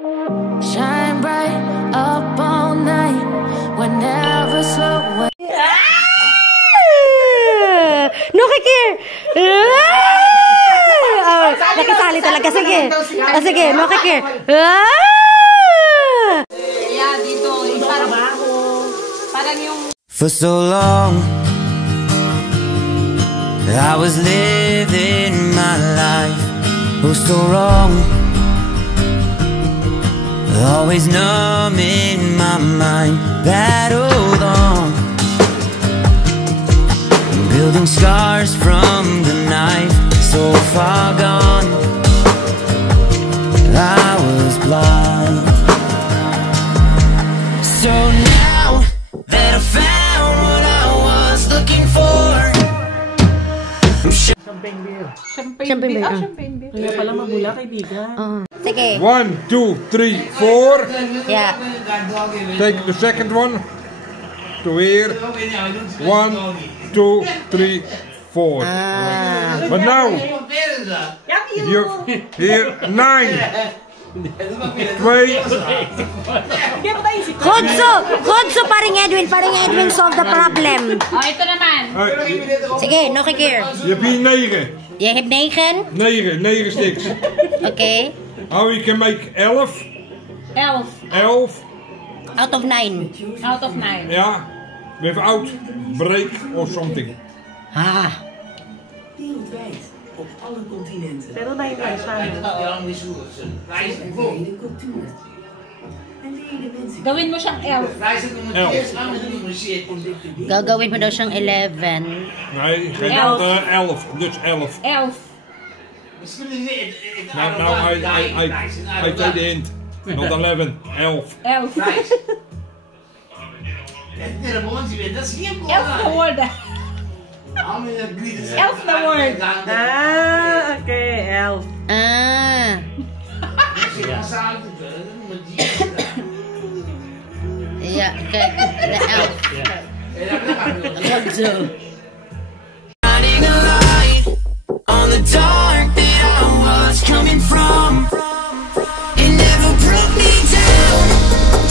Shine bright up all night, whenever slow. No care. Nakisali talaga. Sige. Sige, no care. Yeah, dito. Parang yung... For so long I was living my life, oh so wrong, always numb in my mind, battled on, building scars from the knife, so far gone, I was blind. So now that I found what I was looking for, Champagne beer. Champagne beer. Champagne beer. Kaya pala mabula, kaibigan. Sige. 1, 2, 3, 4. Yeah. Take the second one. To here. 1, 2, 3, 4. But now, you here 9. 2. Kodso, paring Edwin solve the problem. Oh, ito naman. Sige, no care. Je hebt hier 9. Je hebt 9. 9 sticks. Okay. How you can make 11? 11. 11. Out of 9. Out of 9. Yeah. Without break or something. Ah. Wereldwijd, op alle continenten. Pero na yung cultuur. En leren mensen. Gawin mo siyang 11. Gagawin mo daw siyang 11. Nee, geen 11. Dus 11. 11. Now I take the hint. Not 11. 11. 11. 11 na word. 11 na word. Ah, okay, elf. Ah. Yeah, okay. The elf. Kodso. shining a light on the dark that I was coming from. It never broke me down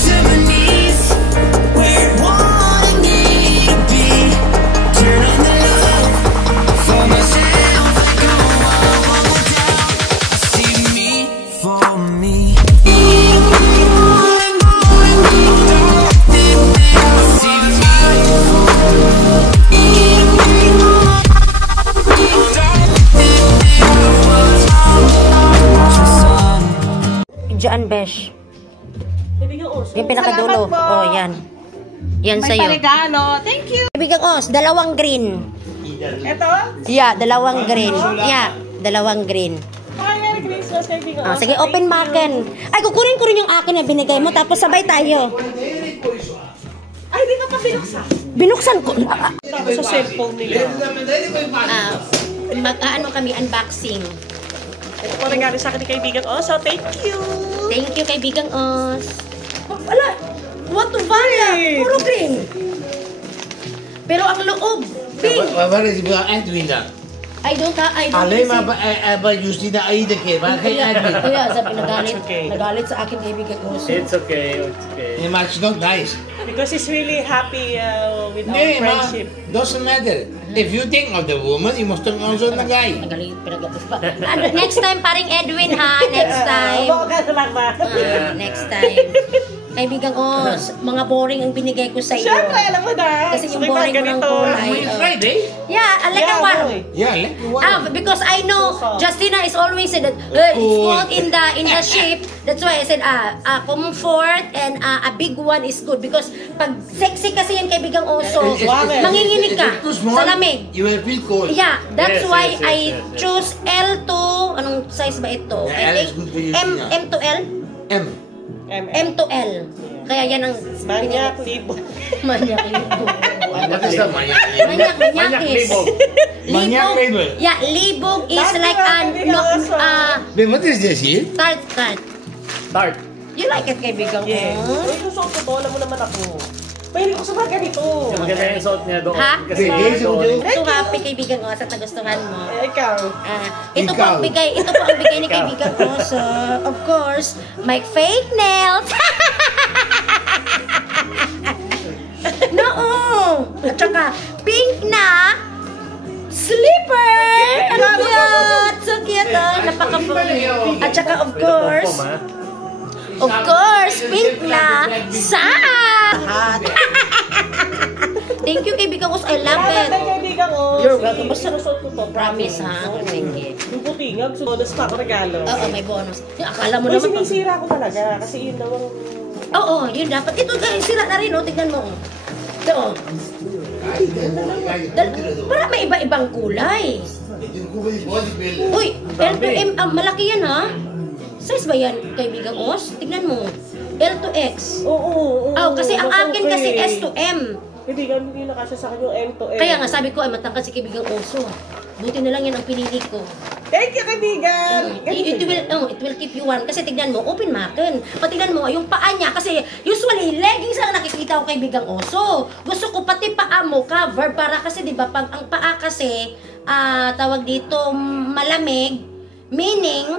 to my knees, where wanting me to be. Turn on the love for myself, go all down. I see me for me. Diyan, Besh. Yung pinakadulo. Salamat po. Oh, yan. Yan May sa'yo. paregalo. Thank you. Ibigang os, dalawang green. Ito? Yeah, dalawang green. Yeah, dalawang green. Merry Christmas, kaibigan. Ah, sige, open mo akin. Ay, kukunin ko rin yung akin na binigay mo, tapos sabay tayo. Ay, di ka pa binuksan. Binuksan ko. Tapos sa cellphone nila. Mag-ano kami, unboxing. Ito po nangyari sa akin ni kaibigan. Oh, so thank you. Thank you, kaibigang os. Wala, what to bala? Puro green. Pero ang loob, pink. Waar is die Edwin dan? I don't Alleen see. maar bij Justina iedere keer, maar geen Edwin. Kaya sabi It's okay. nagalit sa akin kaibigan os. It's okay, it's okay. Nee, maar het is not nice. Because he's really happy with our Nee, maar friendship. doesn't matter. If you think of the woman, you must think also of the guy. Nagalit, pinagapos pa. Next time, paring Edwin ha. Next time. Lang ba? Next time. Kaibigang os, mga boring ang binigay ko sa iyo. Siyempre, alam mo na. Kasi yung boring mo ng kulay. It's Friday. Yeah, I like Yeah, one. boy. Yeah, let me one. Because I know Justina is always said that it's cold in the ship. That's why I said comfort and a big one is good because pag sexy kasi yan kaibigang oso, manginginig ka Too small, sa lamig. you will feel cold. Yeah, that's Yes, why yes, I yes. choose L2. Anong size ba ito? Yeah, I L is good for you, think yeah. M to L. M. M to L. Kaya yan ang Manyak, libo. Manyak libo. What is that, Manyak? Manyak is Manyak label. Yeah, libog is That's like Wait, what is this here? tart. Start. You like it, kaibigan ko? Yes. Uy, gusto ko totoo. Alam mo naman ako. Mahilig ko sa mga ganito. Maganda yung suot niya doon. Ha? Kasi So happy kaibigan Oso at nagustuhan mo. Ikaw. Ito po ang bigay ni kaibigan Oso. Of course, my fake nails. No! At saka, pink na slipper! Ang cute! So cute, oh. Napaka-funny. At saka, of course, pink na saat! Thank you, kaibigan Oso. I love it. Kaibigan ko. You're welcome. Basta Sinusot ko to. promise, ha? Thank you. Yung puti nga, gusto bonus pa ako regalo. Oo, may bonus. Akala mo Uy, naman. sinisira ko talaga kasi yun daw ang... Oo, yun dapat. Ito, guys, sira na rin, oh. Tignan mo. Ito, oh. Para may iba-ibang kulay. Uy, L2M, malaki yan, ha? Size ba yan, kaibigan Os? Tignan mo. L2X. Oo. Oh, kasi ang akin kasi S to M. Kaibigan, hindi na kasya sa akin yung M to M. Kaya nga, sabi ko, ay matangkad si kaibigan Oso. Buti na lang yan ang pinili ko. Thank you, kaibigan! It will keep you warm. Kasi tignan mo, open makin. O tignan mo, yung paa niya. Kasi usually, leggings ang nakikita ko kaibigang Oso. Gusto ko pati paa mo cover para kasi, di ba, pag ang paa kasi, tawag dito, malamig, meaning,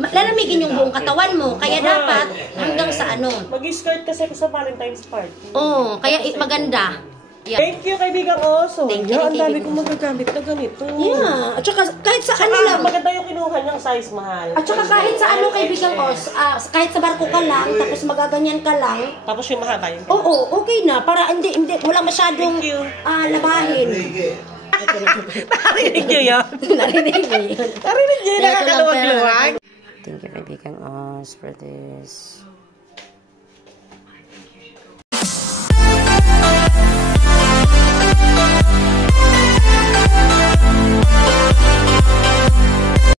lalamigin yung buong katawan mo. Kaya dapat, hanggang sa ano. Mag-skirt kasi ako sa Valentine's party. Oo, kaya maganda. Yeah. Thank you, kaibigan Oso. Thank you, Ang dami kaibigan. kong magagamit na ganito. Yeah. At saka, kahit sa ano lang. Maganda yung kinuha niyang size, mahal. At saka kahit sa ano kaibigan Os, kahit sa barko ka lang, tapos magaganyan ka lang, Tapos yung mahaba yun. oo, okay na. Para hindi, wala masyadong Thank you. labahin. Narinig niyo yan? Narinig mo yun. Narinig niyo yung nakakaluwag-luwag? Thank you, kaibigan Os, for this.